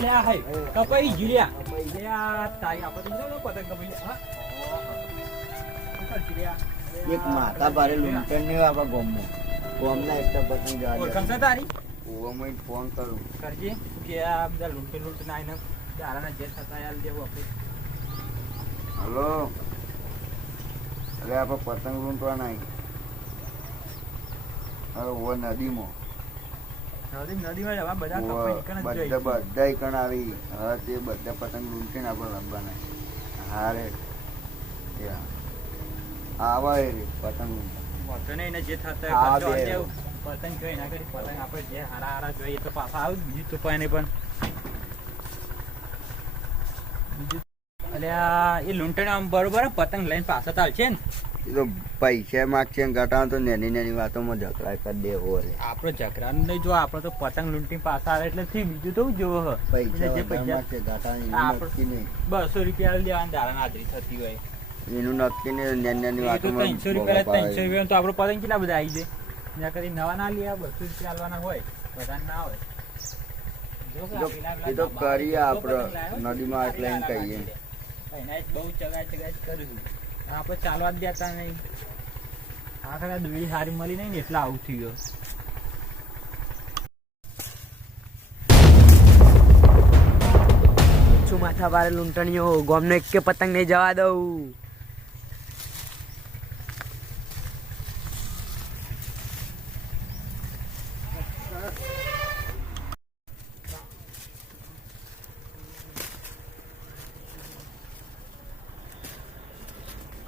અલે આ હે કપાઈ જીર્યા કપાઈ આ તારી આપણે તો જો પતંગ કપાઈ હા. એક માતા ભારે લૂંટણ ને આપણા ગામમાં. ગામના એકતા પતંગ જવા. ઓળખાણ છે તારી? ઓવામાં ફોન કરું. કરજે કે આ બધા લૂંટી લૂંટી ના આઈને તારાના જે થતા યાર દેવો આપણે. હલો? અરે આપણે પતંગ લૂંટવા નહીં અરે ઓ નદીમાં. નદી નદીમાં બધા ઓ કપાઈ નીકળે જ બધા જોઈ. આવી. હવે તે બધા પતંગ લૂંટીને આપણે લાવવાના હા આવા એ પતંગ. વાંધો નહીં જે થતા હા, હોય કરજો. બે. આજે પતંગ જોઈ ના કરી પતંગ આપણે જે હારા હારા જોઈએ તો પાછા આવું બીજું તો કોઈ પણ. અલ્યા એ લૂંટણ આમ બરોબર પતંગ લઈને પાછા ચાલશે ને? એ તો પૈસા માગશે ને તો નાની નાની વાતોમાં ઝઘડા કરી દેવો રે. આપણો ઝઘરાનું નહીં જો આપણે તો પતંગ લૂંટીને પાછા આવે એટલે થી બીજું તો જોવો પૈસા જે પૈસા માગશે ઘટાડો હા, એનું નક્કી નહીં. બસો રૂપિયા લેવાની દાડા હાજરી થતી હોય. એનું નક્કી નહીં નાની નાની વાતોમાં ત્રણસો રૂપિયા ત્રણસો. રૂપિયા તો આપણો પતંગ કેટલા બધા આવી જાય? ત્યાં કરી નવા ના લે બસો રૂપિયા આલવાના હોય બધા ના હોય. એ તો- કરીએ આપડે આપણે નદીમાં એટલે એમ કહીએ. બહુ ચગાય ચગાય કરું આપણે ચાલવા જ દેતા નહીં. આખરે દોરી સારી મળી નહીં ને એટલે આવું થયું છું માથા વાળે લૂંટણીઓ, ગોમને એક કે પતંગ નહીં જવા દઉં.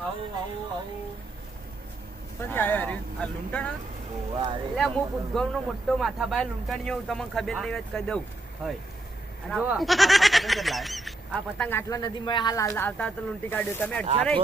આવું આવું આવું રે? આ લૂંટણ. એટલે હું નો મોટો લૂંટણીઓ તમને ખબર નહીં હોય કહી દઉં હોય. જો આ પતંગ જ લાવ્યો. આ પતંગ આટલા નદીમાં હાલ હાલ આવતા લૂંટી કાઢ્યો તમે અડશો નહીં.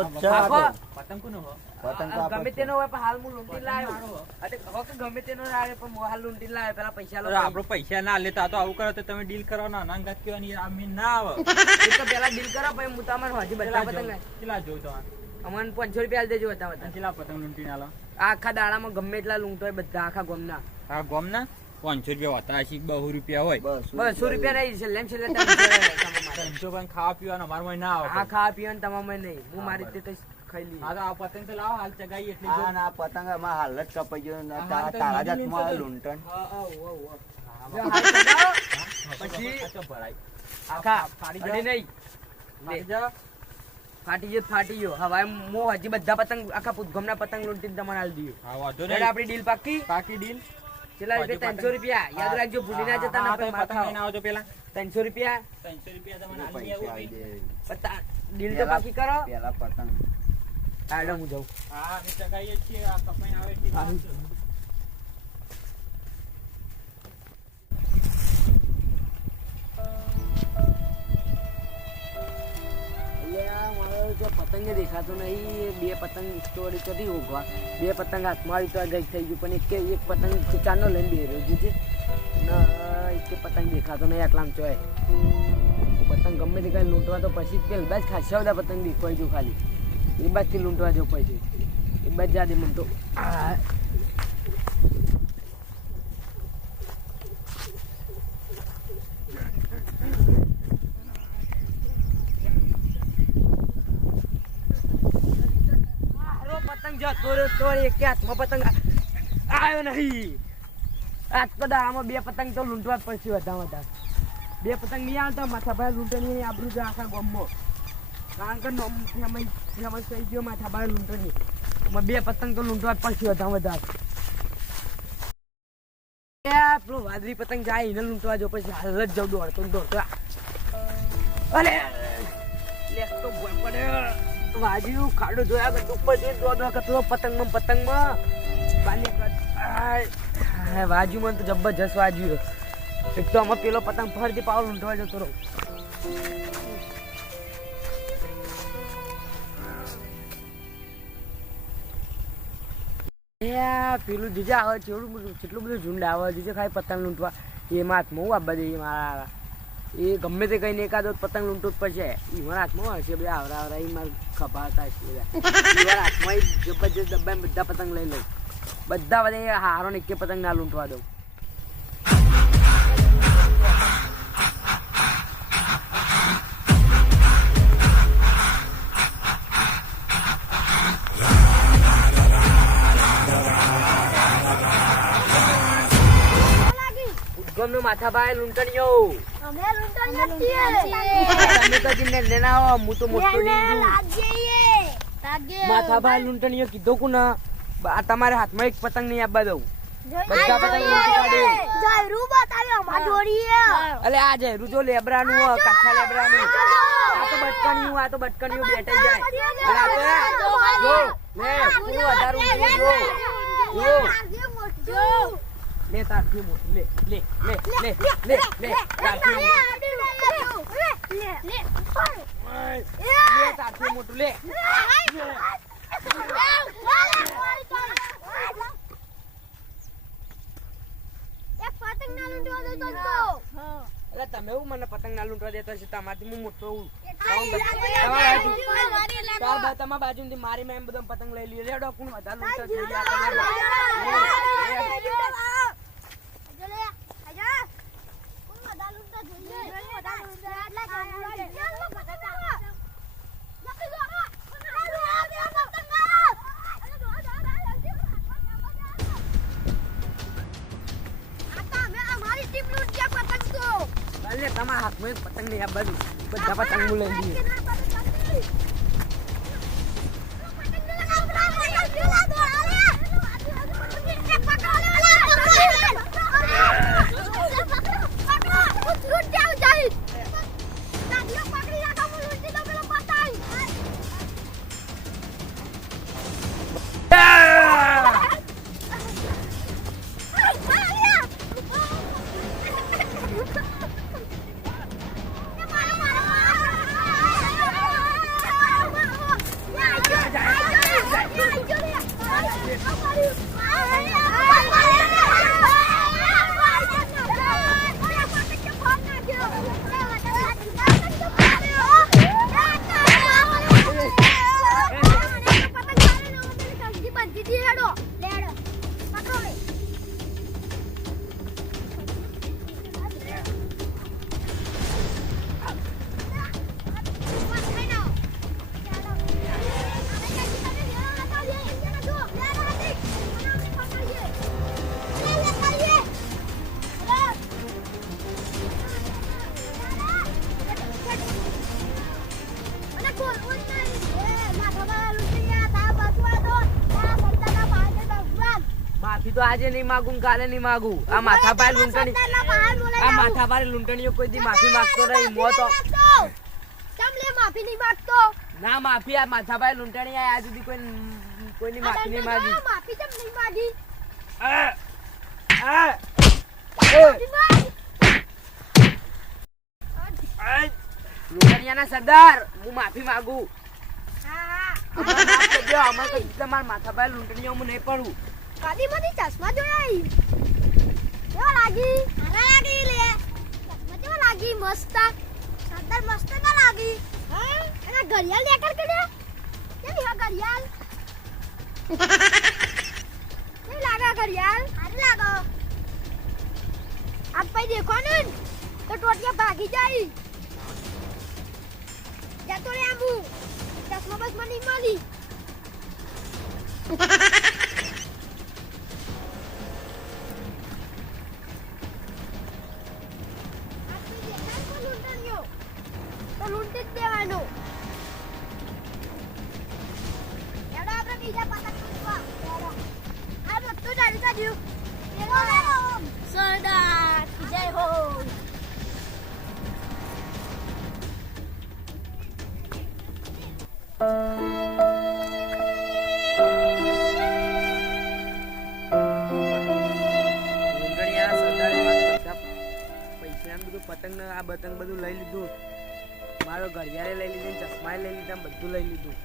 પતંગ કોનો હો? પતંગ ગમે તેનો હોય પણ હાલ હું લૂંટી લાવ્યો અરે કહો કે ગમે તેનો પણ હું હાલ લૂંટી લાવ્યો પેલા પૈસા લો આપણો પૈસા ના લેતા તો આવું કરો તો તમે ડીલ કરો ના નાંગાત કહેવાની આ મીન ના આવે તો પેલા ડીલ કરો પછી હું તમારે હજી બધા પતંગ? કેટલા જોઉં તમારે? અમને પાંચસો રૂપિયા આલી દેજો હતા બધા કેટલા પતંગ લૂંટીને આલો? આ આખા દાડામાં ગમે એટલા લૂંટો હોય બધા આખા ગોમના. આ ગોમના? પાંચસો રૂપિયા હતા હશે બહુ રૂપિયા હોય. બસો રૂપિયા નહીં છેલ્લે છેલ્લે ત્રણસો પણ ખાવા પીવાનું અમારમાં ના આવે આ ખાવા પીવાનું તમામ નહીં. હું મારી રીતે ખાઈ લઈ આ પતંગ તો લાવો હાલ ચગાઈએ એટલે ના પતંગ આમાં હાલ જ કપાઈ ગયો. તારા લૂંટણ. હા, હા, હા, હા. હા, પછી આખા ફાડી નહીં. ફાટી ગયો ફાટી ગયો. હવે મો હજી બધા પતંગ આખા પૂતગમના પતંગ લૂંટીને તમને આલી દીયો હા, વાંધો નહીં. આપણી ડીલ પાકી પાકી ડીલ કેટલા રૂપિયા ત્રણસો રૂપિયા. યાદ રાખજો ભૂલી ના જતા ના લઈને આવજો પેલા. ત્રણસો રૂપિયા? ત્રણસો રૂપિયા તમને ડીલ તો પાકી કરો. પેલા પતંગ. આડો હું જાઉં. હા અમે ચગાઈએ છીએ આ કપાઈ આવે એટલે પતંગ દેખાતો નહીં બે પતંગ સ્ટોરી કરી ઊભા. બે પતંગ હાથમાં આવી તો ગઈ થઈ ગયું, પણ એક એક પતંગ ચાનો લઈને બે રહ્યો છે એક પતંગ દેખાતો નહીં આટલામાં ચોય. પતંગ ગમે તે કાંઈ લૂંટવા તો પછી પેલ બસ ખાસા બધા પતંગ દેખવાઈ જો ખાલી. એ બાજથી લૂંટવા જવું પછી એ બસ જાદે મને તો આ. હારો દાડામાં બે પતંગ તો લૂંટવા પડશે વધારે વધારે. બે લૂંટણી બે પતંગ તો લૂંટવા જ પડશે વધારે વધારે. પેલો વાદળી પતંગ જાય, એને લૂંટવા જો, પછી હાલ જ જવું દોડતો દોડતો. અરે વાજ્યું, ખાડો જોયા કે ઉપર જે દોડવા કરતો પતંગમાં પતંગમાં. કર. વાજ્યું મને તો જબરજસ્ત વાજ્યું એક તો આમાં પેલો પતંગ ફરતી પાવ લૂંટવા જતો રહો. પેલું જીજા આવે ચેવડું બધું, જેટલું બધું ઝુંડ આવે જીજે ખાલી પતંગ લૂંટવા એમાં હાથમાં હું આપવા દઈએ મારા એ ગમે તે કહીને એકાદો પતંગ લૂંટવું પડશે. મારા હાથમાં હશે બધા, આવરા આવરા, ઈ માર ખભાતા છે બધા. હાથમાં જબરજસ્ત ડબ્બામાં બધા પતંગ લઈ લઉં. બધા બધા હારો ને એક પતંગ ના લૂંટવા દઉં. ઉદ્ગમનું માથા ભાઈ લૂંટણીઓ તમે તો જીને લેના હું તો મોટો નહીં માથા ભાઈ લૂંટણીઓ કીધું કુ ના આ તમારે હાથમાં એક પતંગ નહીં આપવા દઉં. બધા પતંગ અલે આ છે રૂજો લેબરાનું કાઠા લેબરાનું. આ તો બટકણિયું આ તો બટકણિયું બેઠાઈ જાય. આ તો જો લે પૂરું વધારું જો. જો. જો લે તારથી મોટું લે લે લે લે લે લે તારથી મોટું લે તારથી મોટું લે એટલે તમે એવું મને પતંગ ના લૂંટવા દેતો હશે તમારથી હું મોટો હું તમારા બાજુથી મારી મેં બધા પતંગ લઈ લીધો લેડો કોણ વધારે લૂંટો છે ઈ આપણને લે, લે. અલે તમારા હાથમાં પતંગ નહીં આ બાજુ બધા પતંગ લઈ લઈએ આજે નહીં માગું કાલે નહીં માગું. આ માથા ભાઈ લૂંટણી આ માથા ભાઈ લૂંટણીઓ કોઈ દી માફી માંગતો નહીં મો તો માફી નહીં માંગતો? ના માફી આ માથા ભાઈ લૂંટણી આ આજ સુધી કોઈ કોઈની માફી નહીં માગી. માફી કેમ નહીં માંગી? આ, આ, લૂંટણીયાના સરદાર હું માફી માંગુ. હા અમારે માફ કઈ રીતે મારા માથા ભાઈ લૂંટણીઓ હું નહીં પડું કદી મને ચશ્મા જોયા? કેવા લાગી? સારા લાગી લે. ચશ્મા કેવા લાગી? મસ્ત. સરદાર મસ્ત કા લાગી. હા? એના ઘડિયાળ લેકર કે કેવી હા ઘડિયાળ? કેવી લાગે ઘડિયાળ? સારી લાગો. આજ પછી દેખો ને? તો ટોટિયા ભાગી જાય. જતો રે આંબુ ચશ્મા બસ મને મળી. ચશ્માએ લઈ લીધા, બધું લઈ લીધું.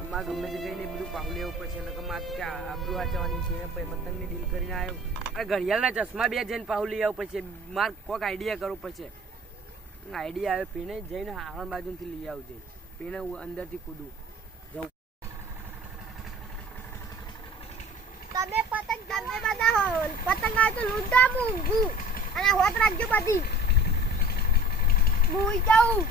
અમારે ગમે તે કહીને બધું પાવું લેવું પડશે, નકર મારે કે આબરૂ વાંચવાની છે પછી પતંગની ડીલ કરીને આવ્યો. અરે ઘડિયાળના ચશ્મા બે જઈને પાવું લઈ આવવું પડશે, મારે કોઈક આઈડિયા કરવું પડશે. આઈડિયા આવ્યો પીને જઈને હાવણ બાજુથી લઈ આવજે. પીને હું અંદરથી કૂદું. જવું. તમે પતંગ તમે બધા પતંગ આવે તો લૂંટા હોત રાખજો બધી. હું જાઉં.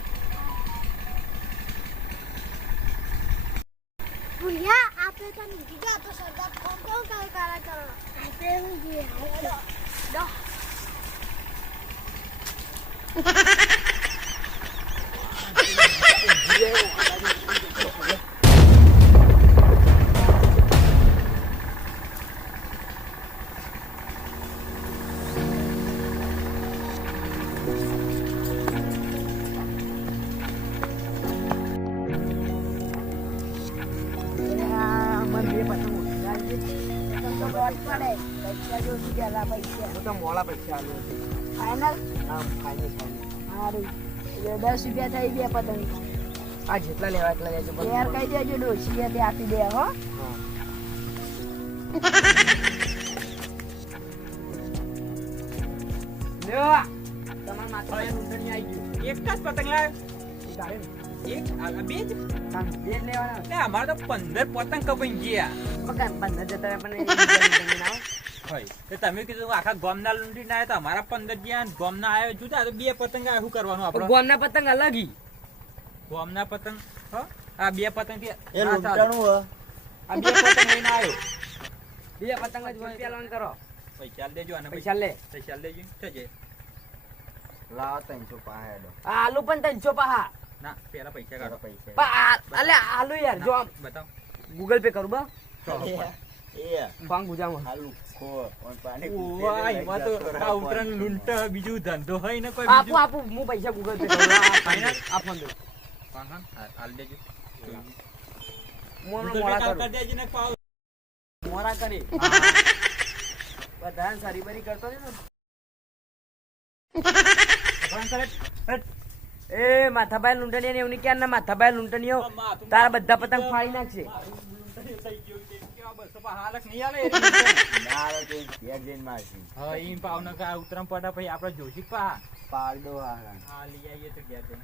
પડે પૈસા જોશું પેલા પૈસા. તો મોડા પૈસા આલ્યો છે. ફાઈનલ ફાઇનલ ફાઇનલ સારું એટલે દસ રૂપિયા થઈ ગયા પતંગ. આ જેટલા લેવા એટલા લેજો યાર કહી દેજો ડોશી તે આપી દે હો. લ્યો તમારા ગયું. એક જ પતંગ લાવ્યો. બે જ? બે જ લેવાના. અમારે તો પંદર પતંગ કપાઈ ગયા પંદર જતા પણ. હોય તમે કીધું આખા ગોમના લૂંટી ના આવ્યા તો અમારા પંદર જ્યાં ગોમના આવ્યો જુદા તો બે પતંગ શું કરવાનું આપણે? ગોમના પતંગ અલગ ઈ. ગોમના પતંગ આ બે પતંગથી એ લૂંટાણું આ બે પતંગ લઈને આવ્યો બે પતંગ જ હોય પેલા કરો. પૈસા લેજો દેજો અને પૈસા લે. પૈસા લેજો દેજો. જાય લાવ ત્રણસો પાંચ આલુ પણ ત્રણસો પાહા. ના પેલા પૈસા કાઢો. પૈસા. અલે આલુ યાર જો આમ બતાવ. ગૂગલ પે કરું બા. પાંગ ગુજામાં આ લુખો અને પાણી ઓવા, એમાં તો આ ઉતરાણ લૂંટ બીજું ધંધો હોય ને કોઈ આપું બીજું? હું પૈસા ગૂગલ પે કરું. આ આ ફોન દે. હા, હા, આ- દેજો. હું Google હમણાં Pay મોડા કાલ કરું. કરી દેજે ને પાવ. મોડા કરી. બધા સારી બરી કરતો ને. કરે. એ માથાભાઈ લૂંટણીયા ને એમની ક્યાં ના માથાભાઈ લૂંટણીઓ? તારા બધા પતંગ ફાડી નાખશે. ગયું ઉતરાણ પડા પછી આપડે જોશી પા. પાડ દો હા લઈ આવીએ તો જઈને.